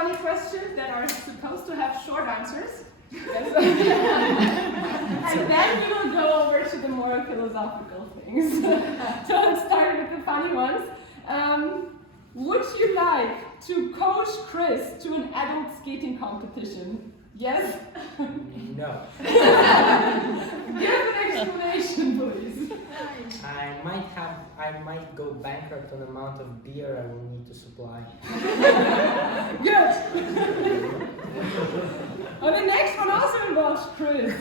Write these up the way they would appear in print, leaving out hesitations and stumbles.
funny questions that are supposed to have short answers. And then we will go over to the more philosophical things. So let's start with the funny ones. Would you like to coach Chris to an adult skating competition? Yes? No. Give an explanation, please. I might go bankrupt on the amount of beer I will need to supply. Good. Well, the next one also involves Chris.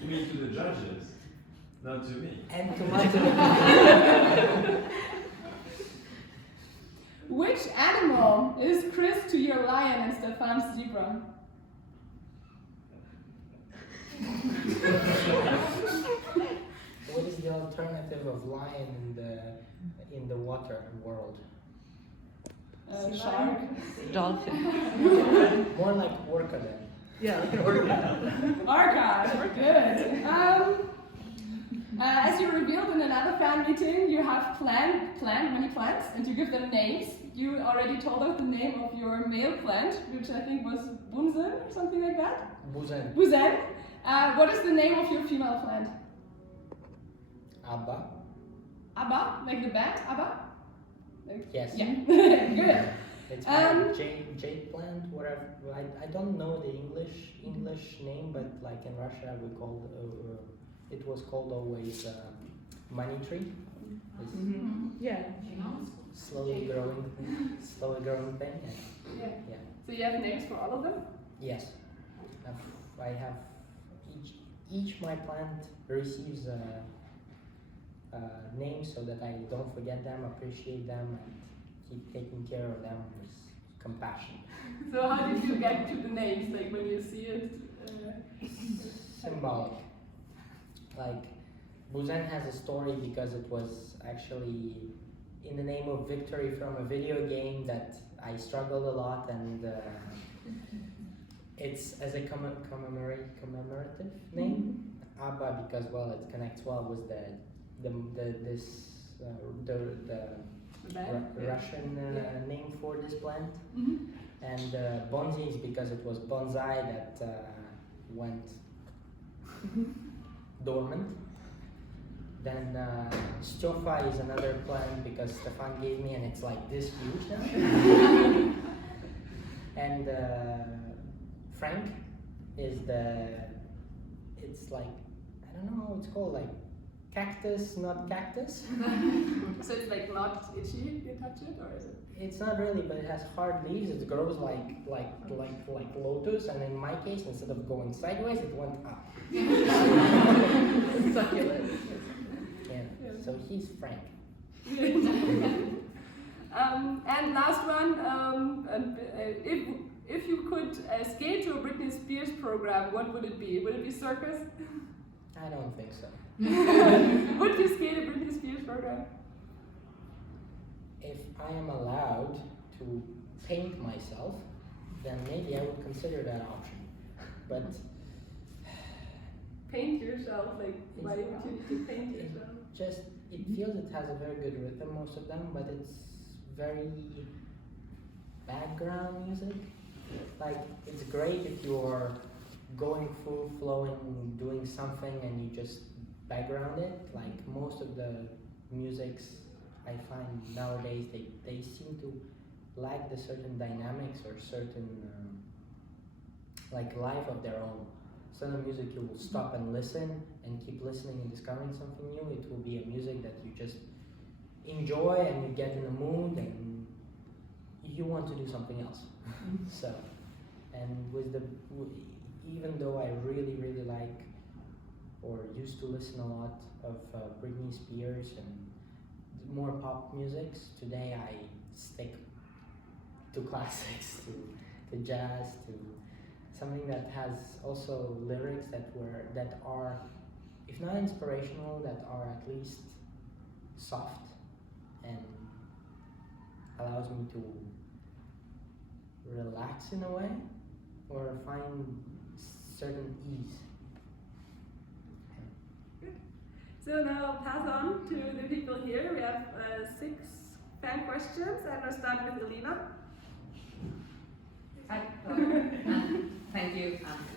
You mean to the judges, not to me. And to my Which animal is Chris to your lion and Stefan's zebra? What is the alternative of lion in the water world? Shark. Dolphin. More like orca then. Yeah, like an organ. Orca. Good. As you revealed in another fan meeting, you have planned many plants, and you give them names. You already told us the name of your male plant, which I think was Bunsen or something like that. Buzen. Bunsen. What is the name of your female plant? Abba. Abba, like the band, Abba? Like, Yes. yeah. Good. It's called jade plant, whatever. I don't know the English name, but like in Russia we called it was called always money tree. Yeah. Slowly growing thing. Yeah. Yeah. So you have names for all of them? Yes. I have each my plant receives a name so that I don't forget them, appreciate them, and keep taking care of them with compassion. So how did you get to the names? Like when you see it? Symbolic. Like Buzen has a story because it was actually in the name of victory from a video game that I struggled a lot, and it's as a commemorative name. Abba because well it connects well with the Russian name for this plant, and Bonzi is because it was bonsai that went dormant. Then Stofa is another plant because Stefan gave me, and it's like this huge now. And Frank is it's like, I don't know how it's called, like cactus, not cactus. So it's like not itchy if you touch it, or is it? It's not really, but it has hard leaves. It grows like lotus, and in my case, instead of going sideways, it went up. Succulent. Yeah. So he's Frank. And last one, if you could skate to a Britney Spears program, what would it be? Would it be circus? I don't think so. Would you skate a Britney Spears program? If I am allowed to paint myself, then maybe I would consider that option. But paint yourself, like why would you need to paint yourself? It feels it has a very good rhythm, most of them, but it's very background music. Like it's great if you're going full flowing, doing something, and you just background it. Like most of the musics I find nowadays, they seem to lack the certain dynamics or certain like life of their own. Some music you will stop and listen and keep listening and discovering something new. It will be a music that you just enjoy and you get in the mood and you want to do something else. So, and even though I really like or used to listen a lot of Britney Spears and more pop musics, today I stick to classics, to jazz, to something that has also lyrics that are, if not inspirational, that are at least soft and allows me to relax in a way or find certain ease. So now I'll pass on to the people here. We have 6 fan questions, and I'll start with Elena.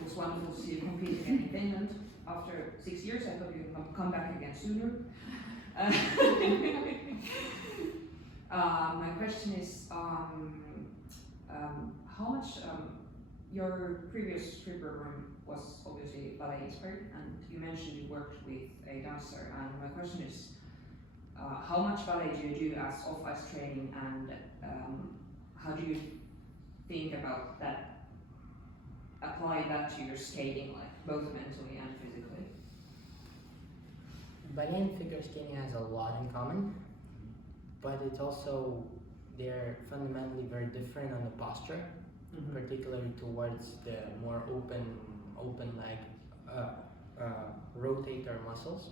was wonderful to see you compete again in Finland after 6 years. I hope you can come back again sooner. My question is, how much your previous free program was obviously ballet inspired, and you mentioned you worked with a dancer. And my question is, how much ballet do you do as off-ice training, and how do you think about that? Apply that to your skating, like both mentally and physically. Ballet and figure skating has a lot in common, but it's also, they're fundamentally very different on the posture, particularly towards the more open leg rotator muscles.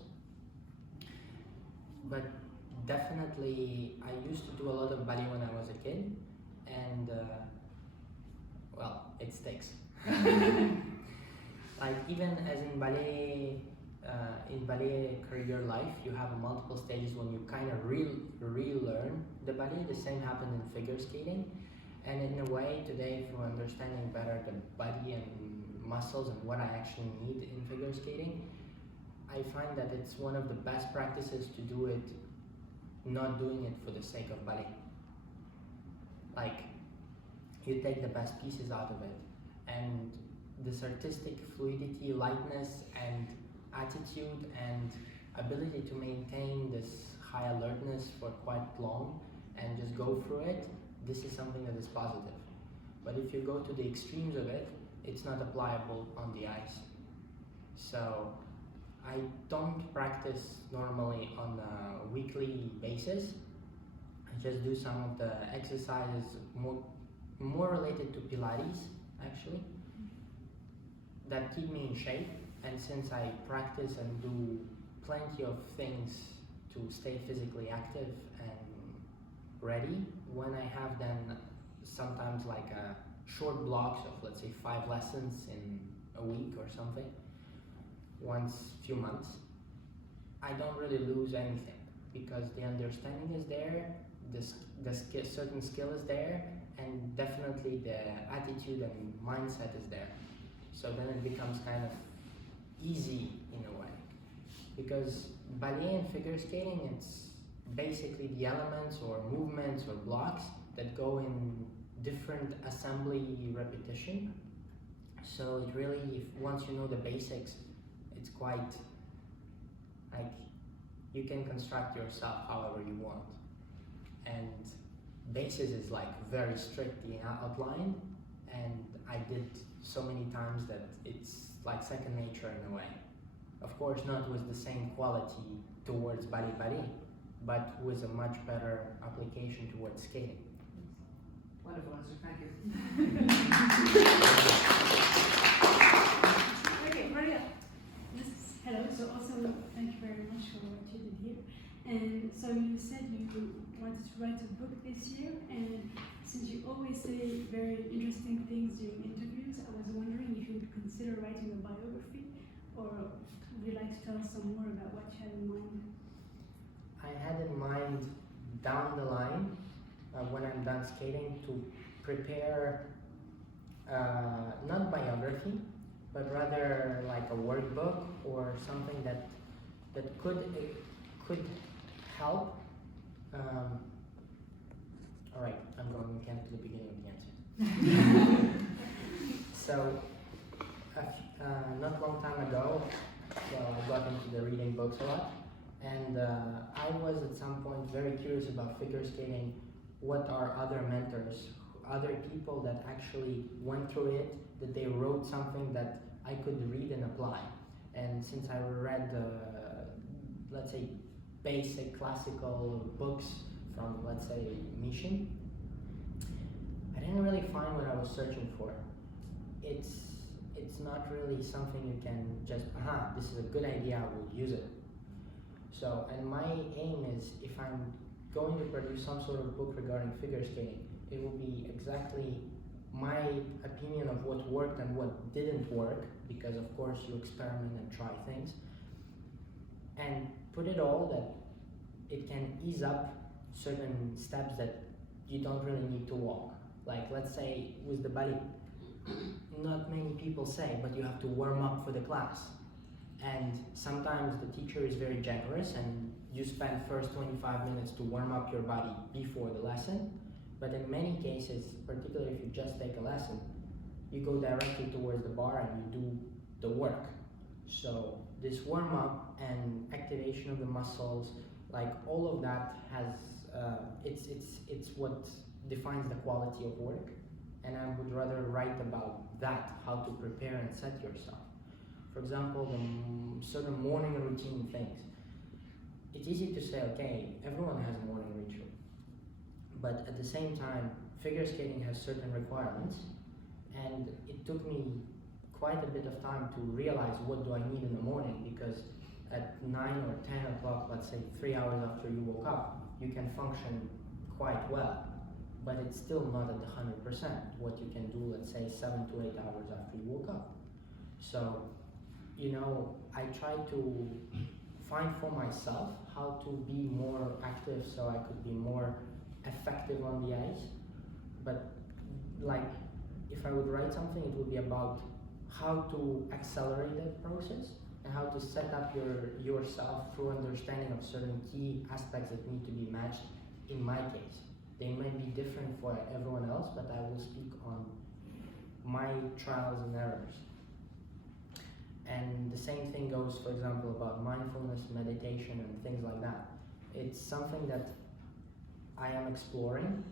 But definitely, I used to do a lot of ballet when I was a kid, and well, it sticks. Like even as in ballet career life, you have multiple stages when you kind of relearn the ballet. The same happened in figure skating, and in a way today, through understanding better the body and muscles and what I actually need in figure skating, I find that it's one of the best practices to do it, not doing it for the sake of ballet. Like, you take the best pieces out of it, and this artistic fluidity, lightness, and attitude, and ability to maintain this high alertness for quite long and just go through it, this is something that is positive. But if you go to the extremes of it, it's not applicable on the ice. So I don't practice normally on a weekly basis. I just do some of the exercises more related to Pilates, actually, that keep me in shape. And since I practice and do plenty of things to stay physically active and ready, when I have then sometimes like short blocks of, let's say, 5 lessons in a week or something, once few months, I don't really lose anything, because the understanding is there, certain skill is there, and definitely the attitude and mindset is there. So then it becomes kind of easy in a way, because ballet and figure skating, it's basically the elements or movements or blocks that go in different assembly repetition. So it really, once you know the basics, it's quite like you can construct yourself however you want. And basis is like very strictly outlined, and I did so many times that it's like second nature in a way. Of course, not with the same quality towards ballet, but with a much better application towards skating. Wonderful answer, thank you. Okay, Maria. Yes, hello. So also, thank you very much for what you did here. And so you said you wanted to write a book this year, and since you always say very interesting things during interviews, I was wondering if you would consider writing a biography, or would you like to tell us some more about what you had in mind? I had in mind down the line, when I'm done skating, to prepare not biography, but rather like a workbook or something that could help. All right, I'm going again to the beginning of the answer. So, not long time ago, well, I got into the reading books a lot, and I was at some point very curious about figure skating. What are other mentors, other people that actually went through it, that they wrote something that I could read and apply? And since I read, let's say, basic classical books from, let's say, Mishin, I didn't really find what I was searching for. It's not really something you can just, this is a good idea, I will use it. So, and my aim is, if I'm going to produce some sort of book regarding figure skating, it will be exactly my opinion of what worked and what didn't work, because of course you experiment and try things, and put it all that it can ease up certain steps that you don't really need to walk. Like, let's say with the ballet, not many people say, but you have to warm up for the class. And sometimes the teacher is very generous and you spend first 25 minutes to warm up your body before the lesson. But in many cases, particularly if you just take a lesson, you go directly towards the bar and you do the work. So this warm up and activation of the muscles, like all of that has, it's what defines the quality of work. And I would rather write about that, how to prepare and set yourself. For example, the sort of morning routine things. It's easy to say, okay, everyone has a morning ritual. But at the same time, figure skating has certain requirements. And it took me quite a bit of time to realize what do I need in the morning, because at 9 or 10 o'clock, let's say 3 hours after you woke up, you can function quite well. But it's still not at the 100% what you can do, let's say 7 to 8 hours after you woke up. So, you know, I try to find for myself how to be more active so I could be more effective on the ice. But like, if I would write something, it would be about how to accelerate that process and how to set up yourself through understanding of certain key aspects that need to be matched in my case. They may be different for everyone else, but I will speak on my trials and errors. And the same thing goes, for example, about mindfulness, meditation, and things like that. It's something that I am exploring,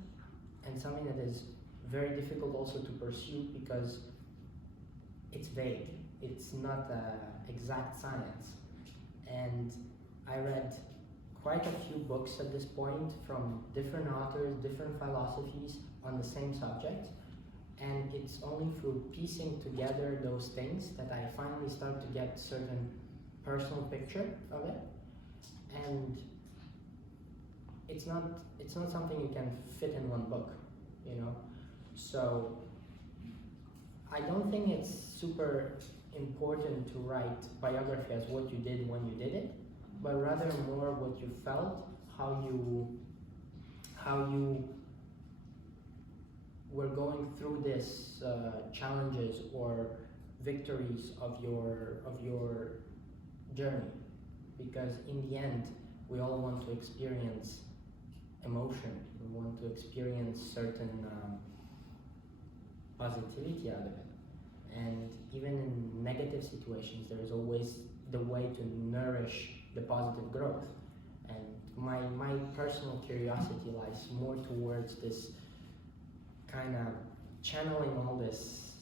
and something that is very difficult also to pursue because it's vague. It's not exact science. And I read quite a few books at this point from different authors, different philosophies on the same subject. And it's only through piecing together those things that I finally start to get certain personal picture of it. And it's not something you can fit in one book, you know. So I don't think it's super important to write biography as what you did when you did it, but rather more what you felt, how you were going through this challenges or victories of your journey. Because in the end, we all want to experience emotion. We want to experience certain positivity out of it. And even in negative situations, there is always the way to nourish the positive growth. And my personal curiosity lies more towards this kind of channeling all this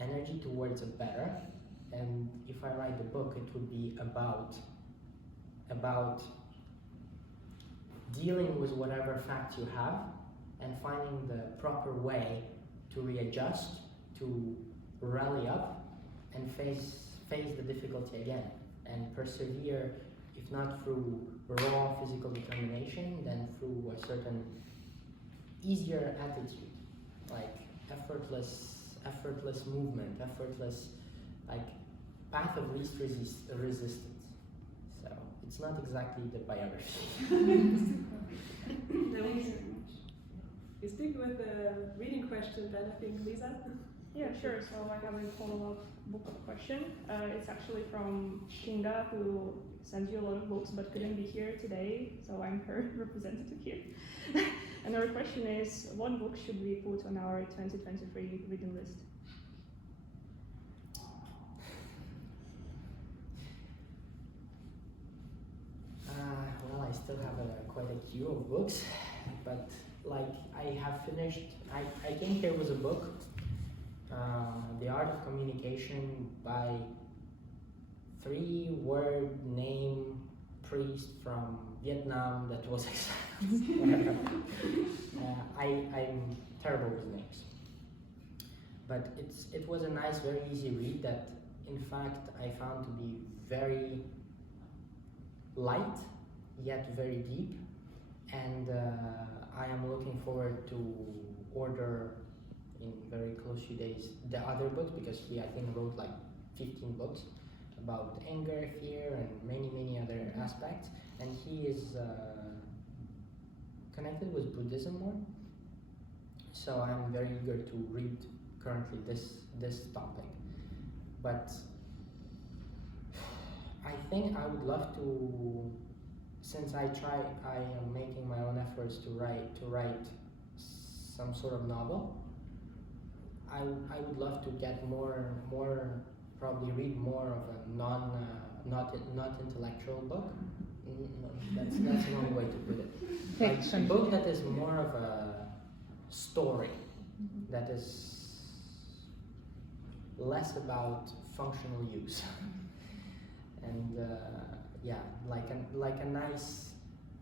energy towards a better. And if I write the book, it would be about dealing with whatever facts you have and finding the proper way to readjust, to rally up and face the difficulty again and persevere, if not through raw physical determination, then through a certain easier attitude, like effortless movement, effortless, like path of least resistance. So it's not exactly the biography. You stick with the reading question then, I think, Lisa. Yeah, sure. So I have a follow-up book of question. It's actually from Kinga, who sends you a lot of books but couldn't be here today, so I'm her representative here. And her question is, what book should we put on our 2023 reading list? Well, I still have quite a queue of books, but like I have finished, I think there was a book, The Art of Communication by 3-word name priest from Vietnam that was whatever. I'm terrible with names. But it was a nice, very easy read that in fact I found to be very light, yet very deep. And I am looking forward to order in very close few days the other books, because he I think wrote like 15 books about anger, fear, and many other aspects. And he is connected with Buddhism more. So I'm very eager to read currently this topic. But I think I would love to, since I am making my own efforts to write some sort of novel. I would love to get more probably read more of a not intellectual book. That's the wrong way to put it. Like a book that is more of a story, that is less about functional use, and yeah, like a nice,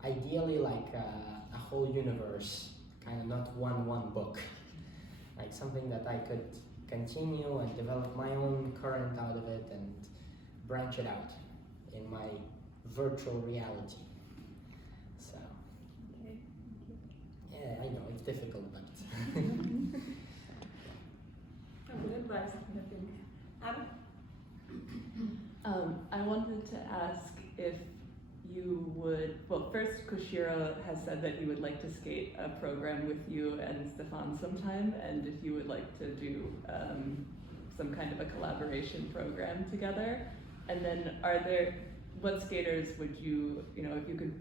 ideally like a whole universe, kind of not one book, like something that I could continue and develop my own current out of it and branch it out in my virtual reality. So, Okay. yeah, I know it's difficult, but Good advice, I think. Anna? I wanted to ask if you would, well, first Koshiro has said that he would like to skate a program with you and Stefan sometime, and if you would like to do some kind of a collaboration program together. And then what skaters would you, if you could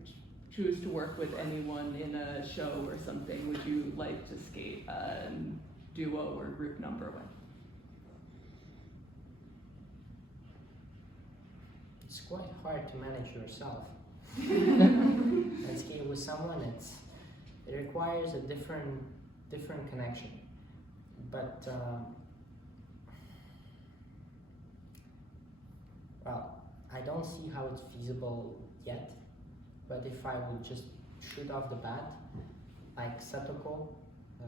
choose to work with anyone in a show or something, would you like to skate a duo or group number with? it's quite hard to manage yourself. And skate with someone, it requires a different connection. But well, I don't see how it's feasible yet. But if I would just shoot off the bat, like Satoko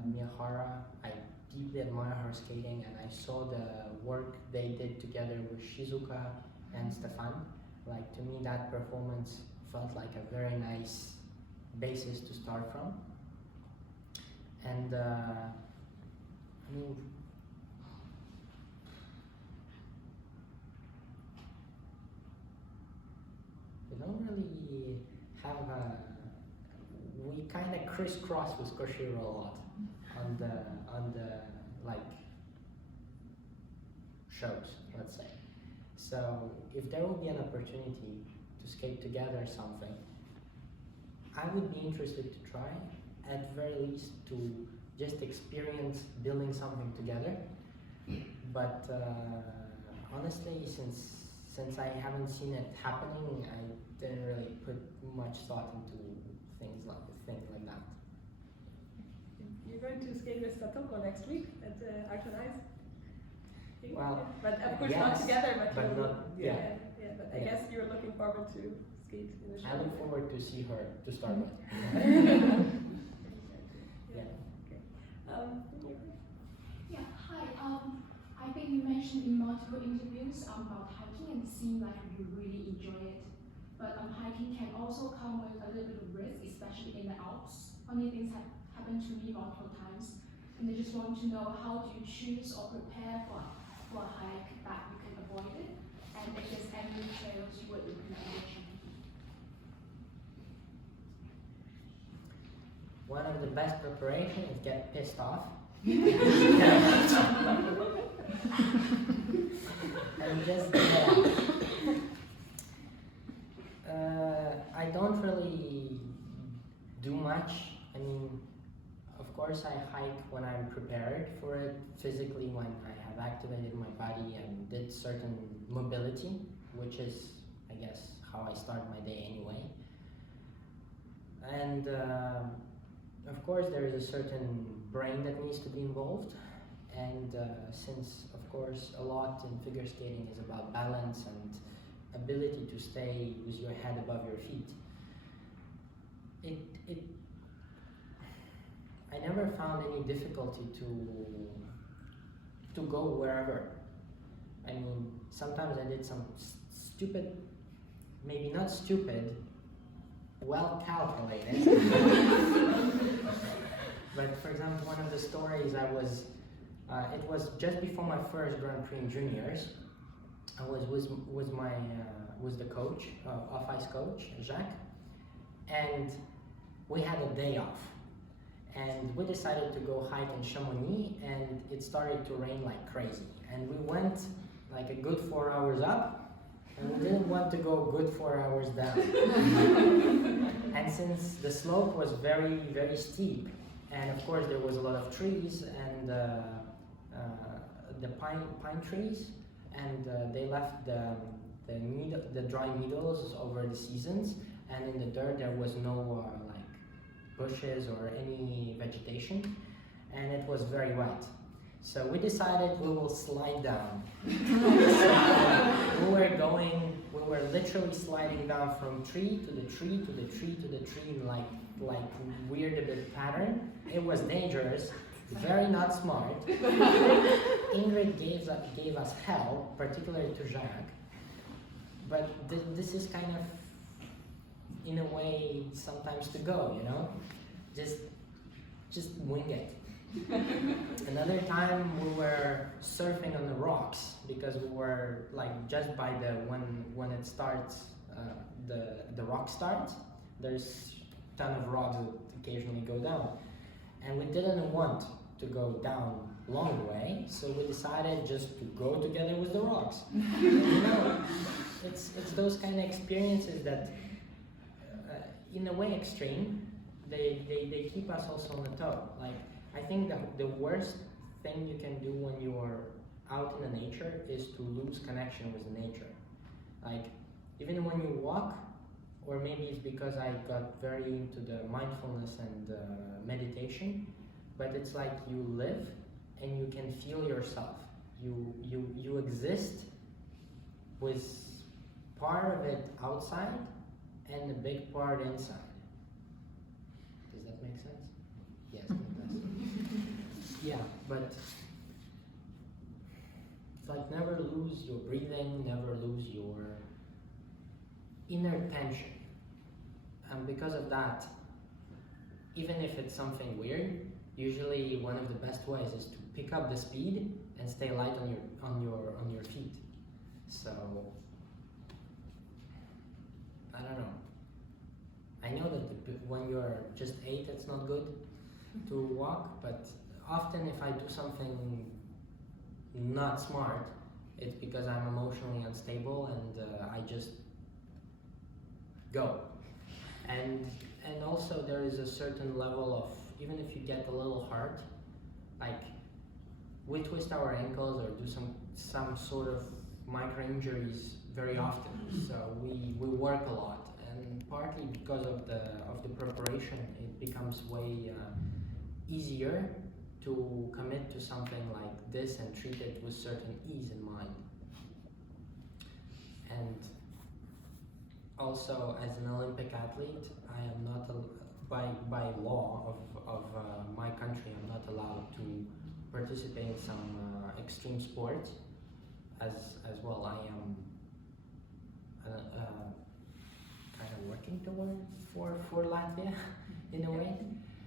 Miyahara, I deeply admire her skating, and I saw the work they did together with Shizuka and Stefan. Like, to me, that performance felt like a very nice basis to start from. And I mean, we don't really have we kind of crisscross with Koshiro a lot on the like shows, let's say. So if there will be an opportunity to skate together something, I would be interested to try, at very least to just experience building something together. But honestly, since I haven't seen it happening, I didn't really put much thought into things like that. You're going to skate with Satoko next week at Art and Ice? Well, but of course yes, not together, but you'll- not, yeah. But I Yeah. guess you're looking forward to skate in the show. I look forward to see her to start with. Yeah. Okay. Yeah, hi. I think you mentioned in multiple interviews about hiking and it seemed like you really enjoy it. But hiking can also come with a little bit of risk, especially in the Alps. Funny things have happened to me multiple times. And I just want to know, how do you choose or prepare for a hike that you can avoid it? And if there's any trails you would recommend? One of the best preparation is get pissed off. And just get out. I don't really do much. I mean, of course I hike when I'm prepared for it physically, when I have activated my body and did certain mobility, which is, I guess, how I start my day anyway. And of course there is a certain brain that needs to be involved, and since of course a lot in figure skating is about balance and ability to stay with your head above your feet, I never found any difficulty to go wherever. I mean, sometimes I did some stupid, maybe not stupid, well calculated. But for example, one of the stories it was just before my first Grand Prix in juniors. I was with the coach, off-ice coach, Jacques, and we had a day off. And we decided to go hike in Chamonix, and it started to rain like crazy. And we went like a good 4 hours up, and we didn't want to go good 4 hours down. And since the slope was very, very steep, and of course there was a lot of trees and the pine trees, and they left the dry needles over the seasons, and in the dirt there was no like bushes or any vegetation, and it was very wet. So we decided we will slide down. So we were literally sliding down from tree to the tree to the tree to the tree in like weird a bit pattern. It was dangerous, very not smart. Ingrid gave us hell, particularly to Jacques. But this is kind of, in a way, sometimes to go, you know? Just wing it. Another time we were surfing on the rocks because we were like just by the when it starts, the rock starts, there's a ton of rocks that occasionally go down, and we didn't want to go down long way, so we decided just to go together with the rocks. You know, it's those kind of experiences that in a way extreme, they keep us also on the toe. Like, I think that the worst thing you can do when you are out in the nature is to lose connection with nature. Like, even when you walk, or maybe it's because I got very into the mindfulness and meditation, but it's like you live and you can feel yourself. You exist with part of it outside and a big part inside. Does that make sense? Yes, it does. Yeah, but it's like never lose your breathing, never lose your inner tension. And because of that, even if it's something weird, usually one of the best ways is to pick up the speed and stay light on your feet. So I don't know. I know that when you're just 8, it's not good to walk, but often if I do something not smart, it's because I'm emotionally unstable and I just go. And also there is a certain level of, even if you get a little hurt, like we twist our ankles or do some sort of micro injuries very often. So we work a lot, and partly because of the preparation, it becomes way easier to commit to something like this and treat it with certain ease in mind. And also, as an Olympic athlete, I am not, by law of my country, I'm not allowed to participate in some extreme sports. As well, I am kind of working toward for Latvia in a way.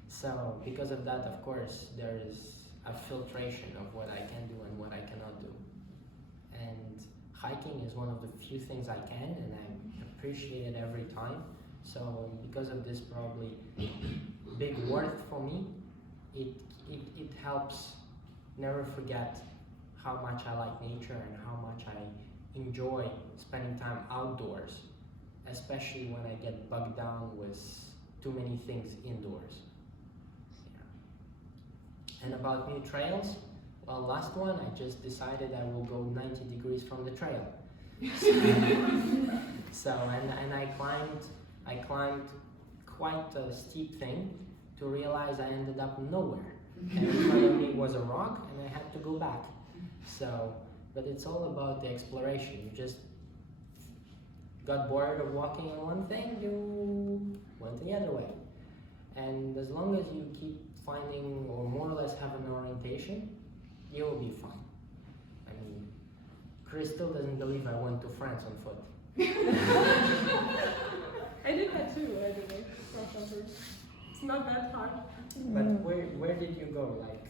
So because of that, of course, there is a filtration of what I can do and what I cannot do. And hiking is one of the few things I can, and I appreciate it every time. So because of this probably big worth for me, it helps never forget how much I like nature and how much I enjoy spending time outdoors, especially when I get bogged down with too many things indoors. Yeah. And about new trails, well, last one I just decided I will go 90 degrees from the trail. So and I climbed quite a steep thing to realize I ended up nowhere. And in front of me was a rock and I had to go back. So, but it's all about the exploration. You just got bored of walking on one thing, you went the other way. And as long as you keep finding, or more or less have an orientation, you will be fine. I mean, Chris still doesn't believe I went to France on foot. I did that too, by the way, cross-country. It's not that hard. But where did you go? Like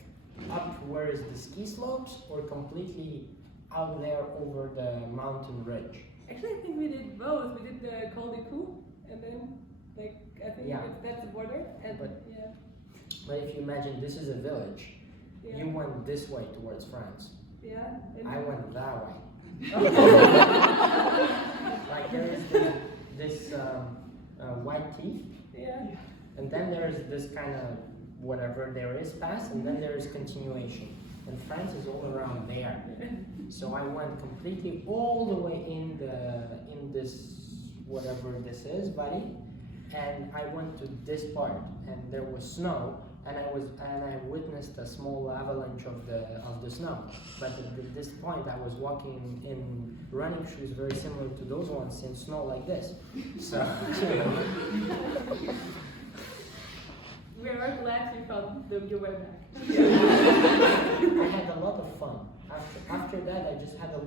up where is the ski slopes, or completely out there over the mountain ridge? Actually, I think we did both. We did the Col du Cou, and then, like, I think that's the border. And But- yeah. But if you imagine this is a village, Yeah. you went this way towards France. Yeah. I went that way. Like there is this white teeth, Yeah. and then there is this kind of whatever there is past, and then there is continuation. And France is all around there. So I went completely all the way in this whatever this is, valley, and I went to this part, and there was snow, and I witnessed a small avalanche of the snow. But at this point, I was walking in running shoes very similar to those ones in snow like this. So. We are glad you found your way back. I had a lot of fun. After that, I just had a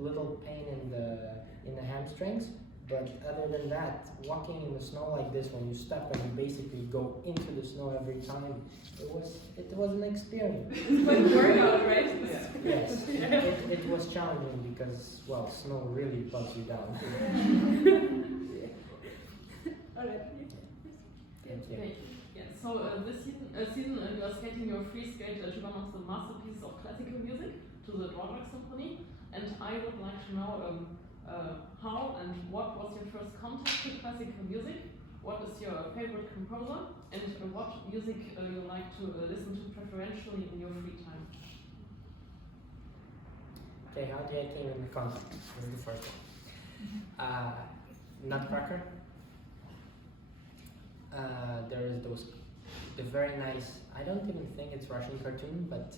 little pain in the hamstrings. But other than that, walking in the snow like this, when you step and you basically go into the snow every time, it was an experience. It's like workout, right? Yes, it was challenging because, well, snow really bugs you down. Alright. Thank you. Okay. Yeah. So this season you are skating your free skate to one of the masterpieces of classical music, to the Dvorak Symphony, and I would like to know how and what was your first contact with classical music? What is your favorite composer? And what music you like to listen to preferentially in your free time? Okay, how do I came in contact? This is the first one. Nutcracker. There is the very nice, I don't even think it's Russian cartoon, but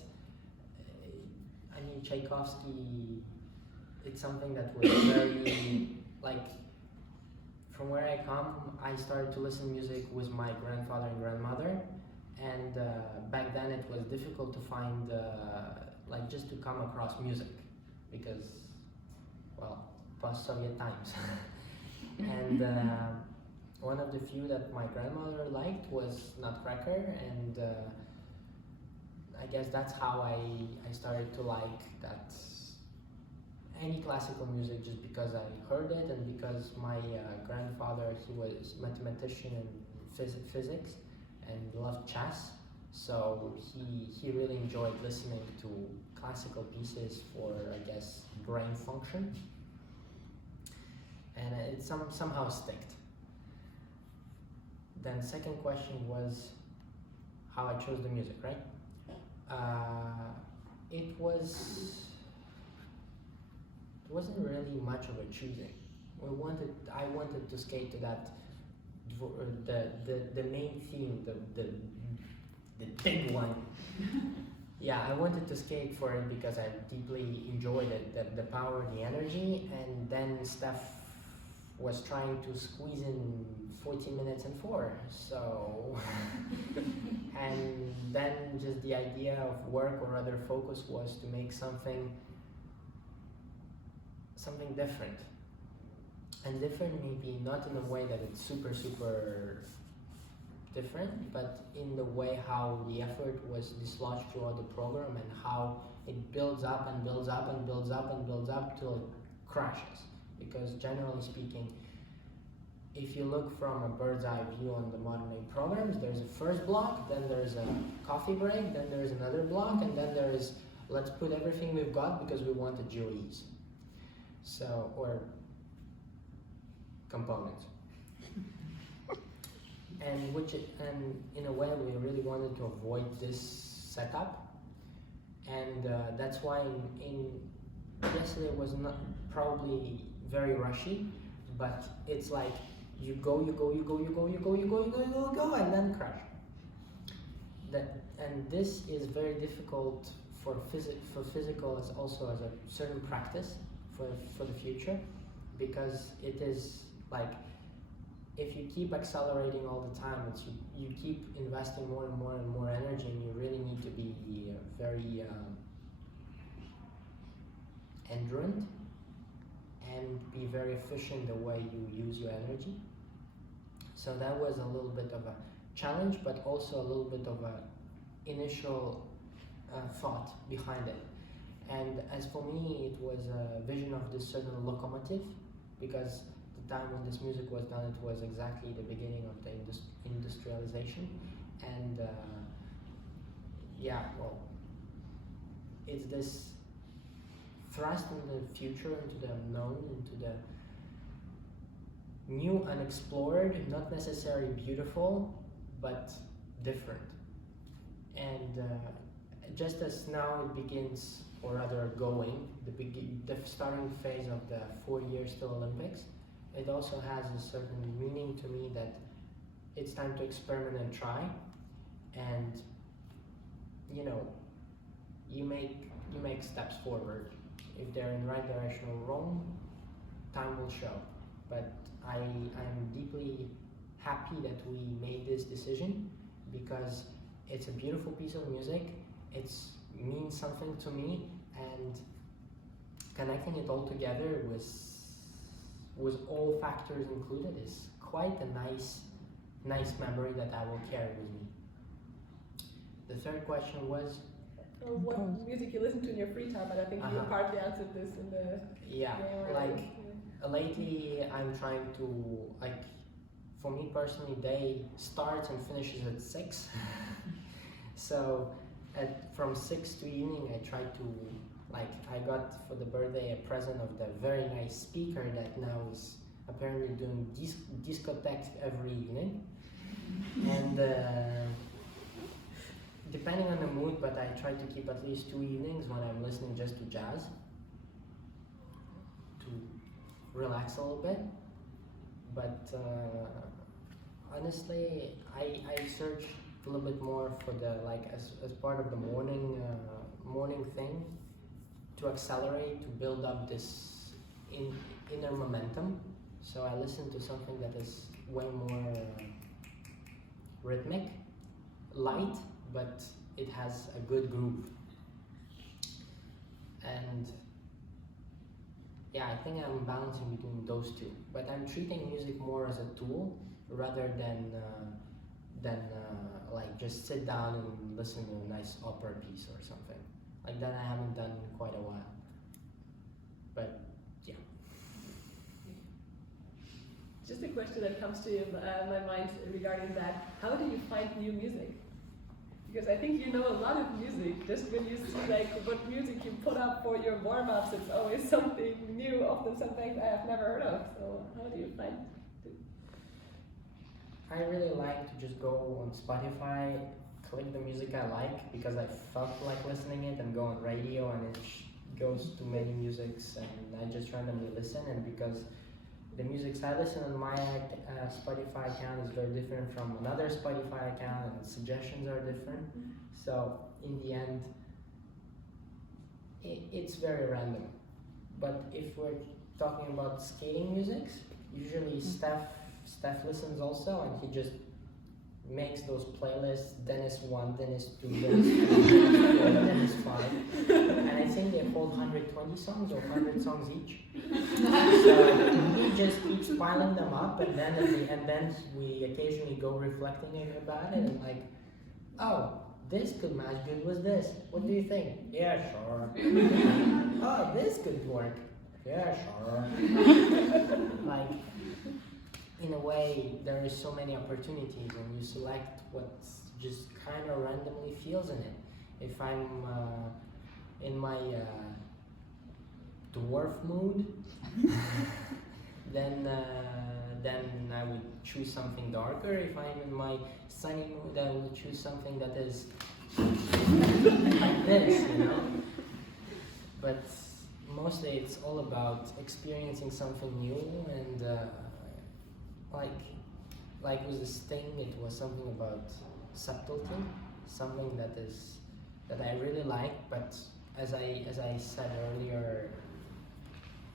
I mean Tchaikovsky, it's something that was very, like, from where I come, I started to listen to music with my grandfather and grandmother, and back then it was difficult to find, like, just to come across music, because, well, post-Soviet times. And one of the few that my grandmother liked was Nutcracker, and I guess that's how I started to like that any classical music, just because I heard it and because my grandfather, he was mathematician and physics and loved chess, so he really enjoyed listening to classical pieces for, I guess, brain function, and it somehow sticked. Then second question was how I chose the music, right? It wasn't really much of a choosing. I wanted to skate to that, the main theme, the big one. Yeah, I wanted to skate for it because I deeply enjoyed it, the power, the energy, and then Steph was trying to squeeze in 14 minutes and 4, so and then just the idea of work or other focus was to make something different, and different maybe not in a way that it's super different, but in the way how the effort was dislodged throughout the program and how it builds up and builds up and builds up and builds up till it crashes. Because generally speaking, if you look from a bird's eye view on the modern day programs, there's a first block, then there's a coffee break, then there's another block, and then there is, let's put everything we've got because we want the GOEs. So, or components. And in a way we really wanted to avoid this setup, and that's why yesterday was not probably very rushy, but it's like you go, and then crash. And this is very difficult for physical as also as a certain practice for the future, because it is like if you keep accelerating all the time, you keep investing more and more and more energy, and you really need to be very endurant and be very efficient the way you use your energy. So that was a little bit of a challenge, but also a little bit of a initial thought behind it. And as for me, it was a vision of this certain locomotive, because the time when this music was done, it was exactly the beginning of the industrialization, and yeah, well, it's this thrust into the future, into the unknown, into the new, unexplored, not necessarily beautiful, but different. And just as now it begins, or rather going, the starting phase of the 4 years till Olympics, it also has a certain meaning to me that it's time to experiment and try. And you know, you make steps forward. If they're in the right direction or wrong, time will show. But I'm deeply happy that we made this decision, because it's a beautiful piece of music. It means something to me, and connecting it all together with all factors included is quite a nice memory that I will carry with me. The third question was? What music you listen to in your free time, and I think you partly answered this in the lately I'm trying to, like, for me personally, day starts and finishes at 6. So from 6 to evening I try to, like, I got for the birthday a present of the very nice speaker that now is apparently doing discotheques every evening. And depending on the mood, but I try to keep at least 2 evenings when I'm listening just to jazz, to relax a little bit. But honestly, I search a little bit more for the, like, as part of the morning thing, to accelerate, to build up this inner momentum. So I listen to something that is way more rhythmic, light, but it has a good groove. And yeah, I think I'm balancing between those two. But I'm treating music more as a tool rather than like just sit down and listen to a nice opera piece or something. Like that I haven't done in quite a while. But yeah. Just a question that comes to my mind regarding that. How do you find new music? Because I think you know a lot of music. Just when you see like what music you put up for your warm-ups, it's always something new, often something I have never heard of. So how do you find it? I really like to just go on Spotify, click the music I like because I felt like listening it, and go on radio and it goes to many musics, and I just randomly listen. And because the music I listen on my Spotify account is very different from another Spotify account, and the suggestions are different. So in the end, it's very random. But if we're talking about skating music, usually Steph listens also, and he just makes those playlists: Deniss 1, Deniss 2, Deniss 3, Deniss 5, and I think they hold 120 songs or 100 songs each. So he just keeps piling them up, and then we occasionally go reflecting about it, and like, oh, this could match good with this. What do you think? Yeah, sure. Oh, this could work. Yeah, sure. Like, in a way, there is so many opportunities, and you select what just kind of randomly feels in it. If I'm in my dwarf mood, then I would choose something darker. If I'm in my sunny mood, I will choose something that is like this, you know. But mostly, it's all about experiencing something new, and like with this thing, it was something about subtlety, something that I really like. But as I said earlier,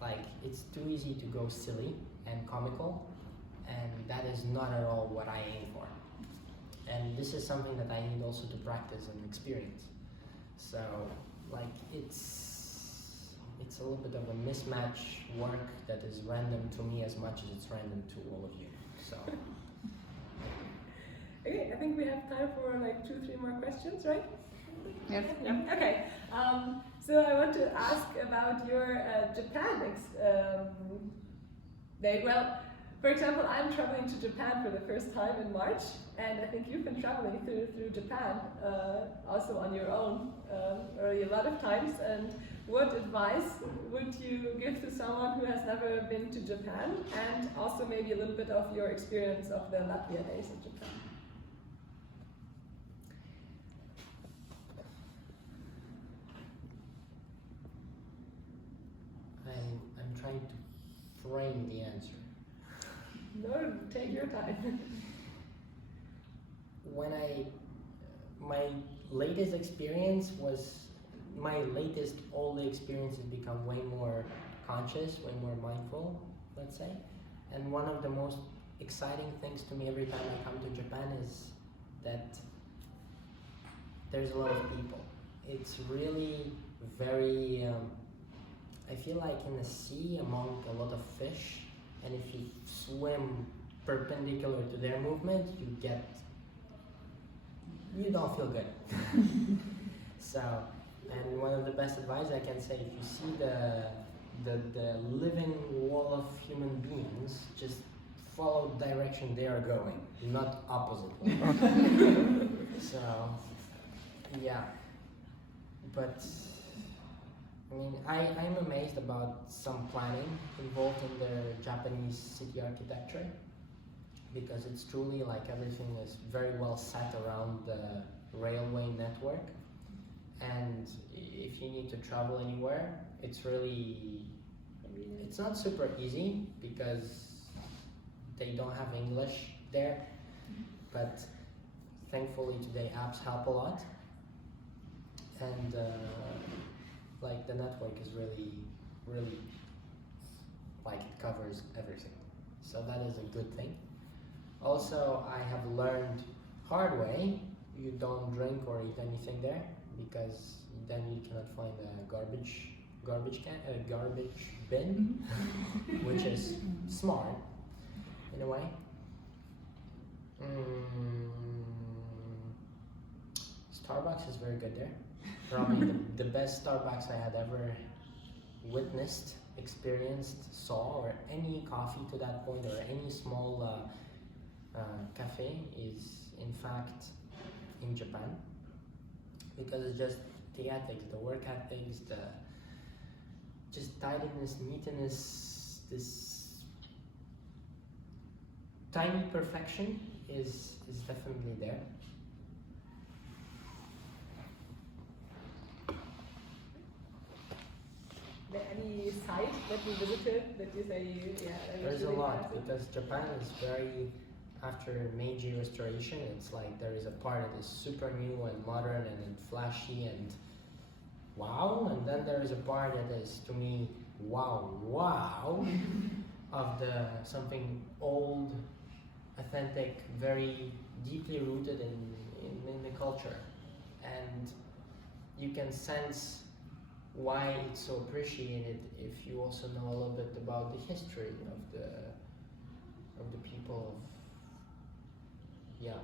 like, it's too easy to go silly and comical, and that is not at all what I aim for. And this is something that I need also to practice and experience. So, like, it's a little bit of a mismatch work that is random to me as much as it's random to all of you. So. Okay, I think we have time for like 2-3 more questions, right? Yes. Yeah. Okay. So I want to ask about your Japan day. Well, For example, I'm traveling to Japan for the first time in March, and I think you've been traveling through Japan also on your own already a lot of times. And what advice would you give to someone who has never been to Japan, and also maybe a little bit of your experience of the Latvia days in Japan? I'm trying to frame the answer. No, take your time. My latest experience was, my latest older experiences become way more conscious, way more mindful, let's say. And one of the most exciting things to me every time I come to Japan is that there's a lot of people. It's really very, I feel like in the sea among a lot of fish, and if you swim perpendicular to their movement, you don't feel good. So, and one of the best advice I can say, if you see the living wall of human beings, just follow the direction they are going, not oppositely. So, yeah. But I mean, I'm amazed about some planning involved in the Japanese city architecture, because it's truly like everything is very well set around the railway network. And if you need to travel anywhere, it's not super easy because they don't have English there, but thankfully today apps help a lot. And like the network is really like it covers everything, so that is a good thing. Also, I have learned hard way, you don't drink or eat anything there, because then you cannot find a garbage bin, which is smart in a way. Starbucks is very good there. Probably the best Starbucks I had ever witnessed, experienced, saw, or any coffee to that point, or any small cafe is in fact in Japan, because it's just the ethics, the work ethics, the just tidiness, neatness, this tiny perfection is definitely there. Any site that you visited that you say, yeah, that was There's a really lot, impressive? because Japan is very, after Meiji restoration, it's like there is a part that is super new and modern and flashy and wow, and then there is a part that is, to me, wow, of the something old, authentic, very deeply rooted in the culture. And you can sense why it's so appreciated if you also know a little bit about the history of the people of, yeah,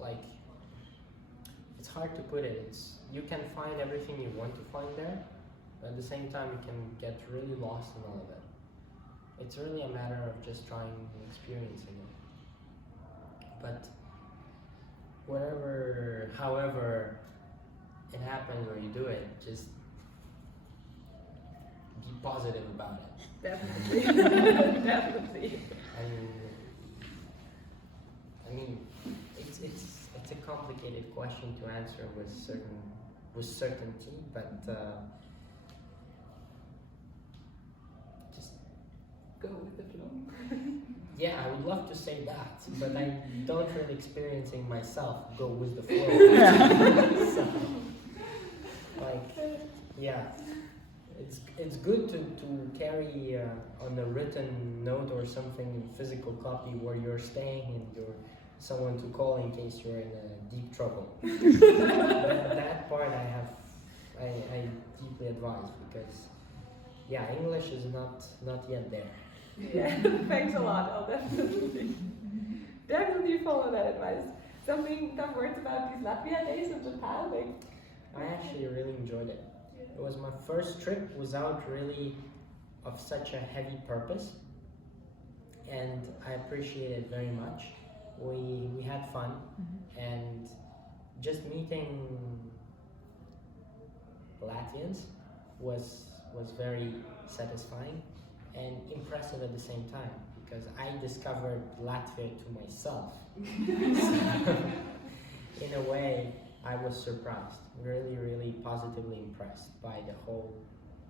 like, it's hard to put it. You can find everything you want to find there, but at the same time you can get really lost in all of it. It's really a matter of just trying and experiencing it. But however it happens or you do it, just be positive about it. Definitely. Definitely. I mean, it's a complicated question to answer with certainty, but just go with the flow. yeah, I would love to say that, but I don't really experiencing myself go with the flow. So, like, yeah. It's good to carry on a written note or something, physical copy where you're staying and you're someone to call in case you're in deep trouble. that part I deeply advise, because yeah, English is not yet there. Yeah, thanks a lot. I'll definitely follow that advice. Some words about these Latvia days in Japan. Like, I actually really enjoyed it. It was my first trip without really of such a heavy purpose. and I appreciate it very much. We had fun, and just meeting Latvians was very satisfying and impressive at the same time, because I discovered Latvia to myself. In a way, I was surprised, really positively impressed by the whole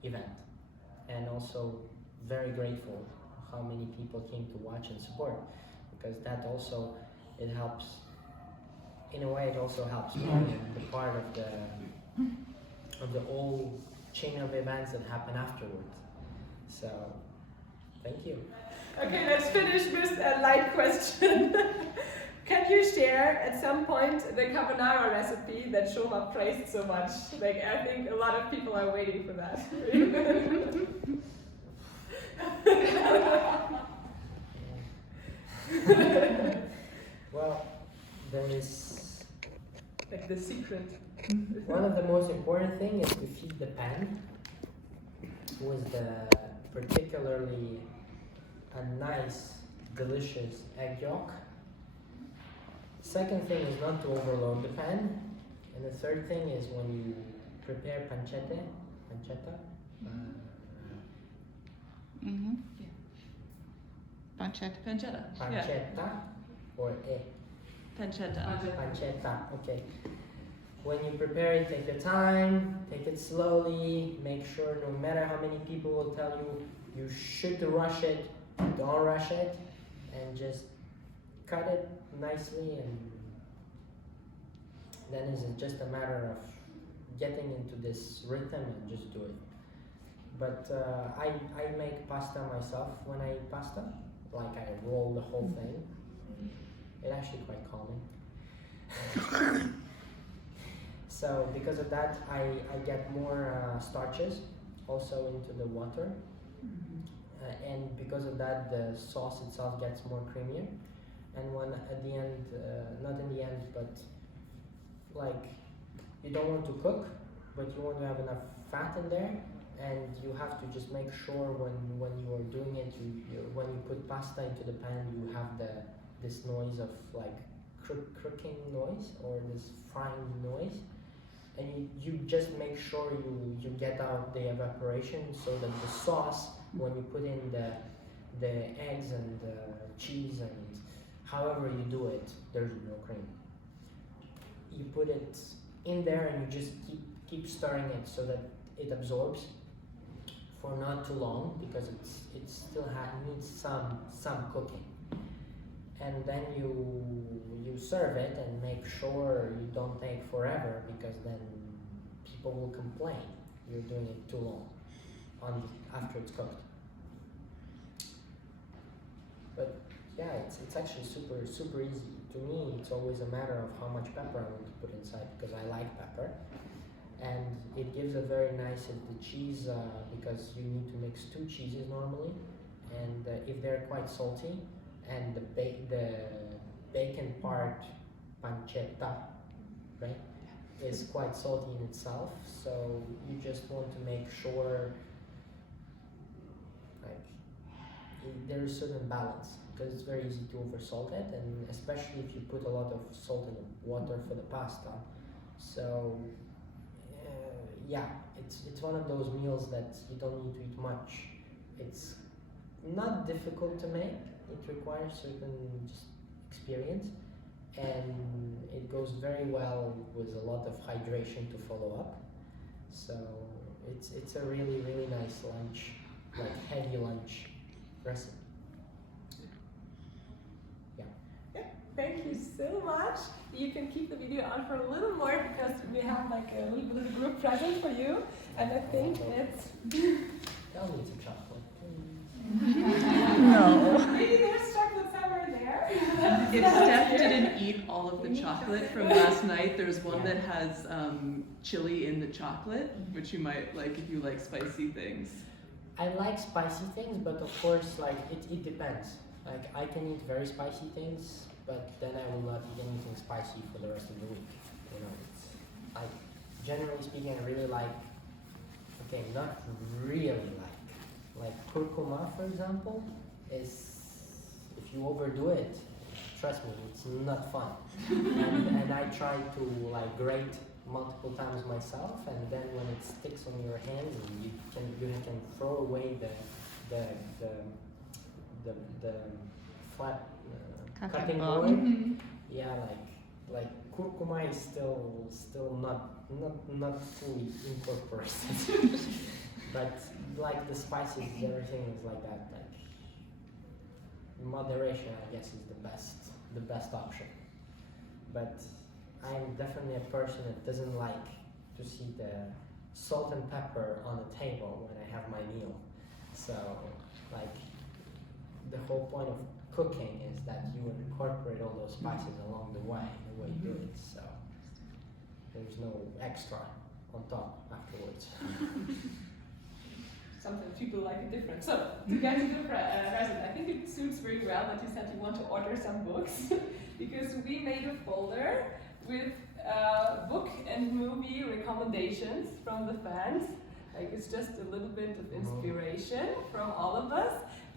event, and also very grateful how many people came to watch and support, because that also, it helps, in a way it also helps me in the part of the whole chain of events that happen afterwards. So, thank you. Okay, let's finish with a light question. Can you share at some point the carbonara recipe that Shoma praised so much? Like, I think a lot of people are waiting for that. Well, there is Like the secret. one of the most important thing is to feed the pan with the particularly a nice, delicious egg yolk. Second thing is not to overload the pan, and the third thing is when you prepare pancetta, Pancetta. pancetta, or pancetta, okay. When you prepare it, take your time, take it slowly, make sure no matter how many people will tell you you should rush it, don't rush it, and just cut it nicely, and then it's just a matter of getting into this rhythm and just do it. But I make pasta myself when I eat pasta, like I roll the whole thing. It's actually quite calming. So because of that, I get more starches also into the water, and because of that, the sauce itself gets more creamier. And when at the end, not in the end, but like you don't want to cook, but you want to have enough fat in there, and you have to just make sure when you are doing it, when you put pasta into the pan, you have this noise of like crooking noise, or this frying noise, and you just make sure you get out the evaporation, so that the sauce, when you put in the eggs and the cheese and however you do it, there's no cream. You put it in there and you just keep stirring it so that it absorbs for not too long, because it still needs some cooking. And then you serve it and make sure you don't take forever, because then people will complain you're doing it too long after it's cooked. But yeah, it's actually super easy. To me, it's always a matter of how much pepper I want to put inside, because I like pepper, and it gives a very nice the cheese, because you need to mix two cheeses normally, and if they're quite salty, and the bacon part, pancetta, right, is quite salty in itself, so you just want to make sure like there is certain balance, because it's very easy to oversalt it, and especially if you put a lot of salt in the water for the pasta. So yeah, it's one of those meals that you don't need to eat much. It's not difficult to make. It requires certain just experience, and it goes very well with a lot of hydration to follow up. So it's a really nice lunch, like heavy lunch recipe. Thank you so much. You can keep the video on for a little more, because we have like a little bit of a group present for you, and I think it's. I'll need some chocolate. No. Maybe there's chocolate somewhere there. If Steph didn't eat all of the chocolate from last night, there's one that has chili in the chocolate, which you might like if you like spicy things. I like spicy things, but of course, like it depends. Like I can eat very spicy things, but then I will not eat anything spicy for the rest of the week. You know, generally speaking, I really like. Okay, not really like curcuma, for example, is if you overdo it, trust me, it's not fun. and I try to like grade multiple times myself, and then when it sticks on your hands, you can throw away the flat cutting board. Mm-hmm. Yeah, like curcuma is still not fully incorporated. But like the spices, everything is like that. Like moderation, I guess, is the best option. But I'm definitely a person that doesn't like to see the salt and pepper on the table when I have my meal. So like the whole point of cooking is that you incorporate all those spices along the way you do it. So there's no extra on top afterwards. Sometimes people like it different. So, to get to the present, I think it suits very well that you said you want to order some books, because we made a folder with book and movie recommendations from the fans. Like, it's just a little bit of inspiration from all of us.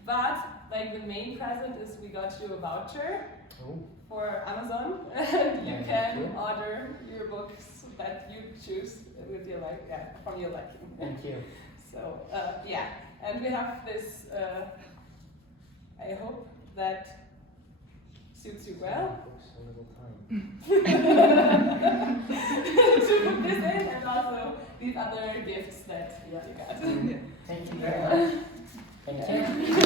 But, like, the main present is we got you a voucher for Amazon, and you can order your books that you choose with your from your liking. Thank you. So, and we have this, I hope that suits you well. Books a little time. To put this in, and also these other gifts that you got. Thank you very much. Thank you.